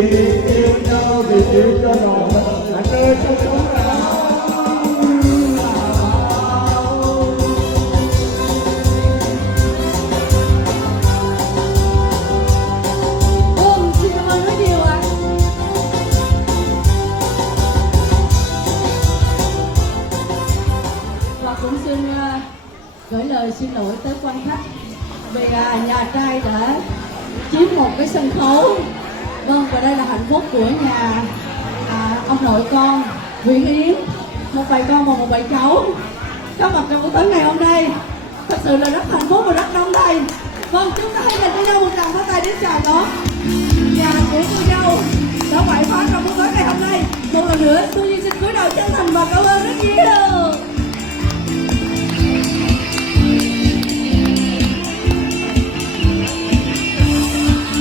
yêu nhau thì chịu cho lòng mình là cơ cho chúng ta. Xin cảm ơn rất nhiều ạ. Và cũng xin gửi lời xin lỗi tới quan khách vì nhà trai đã chiếm một cái sân khấu. Vâng, và đây là hạnh phúc của nhà ông nội con Nguyễn Yến, một bầy con và một bầy cháu có mặt trong buổi tối ngày hôm nay. Thật sự là rất hạnh phúc và rất đông đầy. Vâng, chúng ta hãy dành cho nhau một tràng pháo tay để chào đón nhà của cô dâu đã quậy phá trong buổi tối ngày hôm nay. Một lần nữa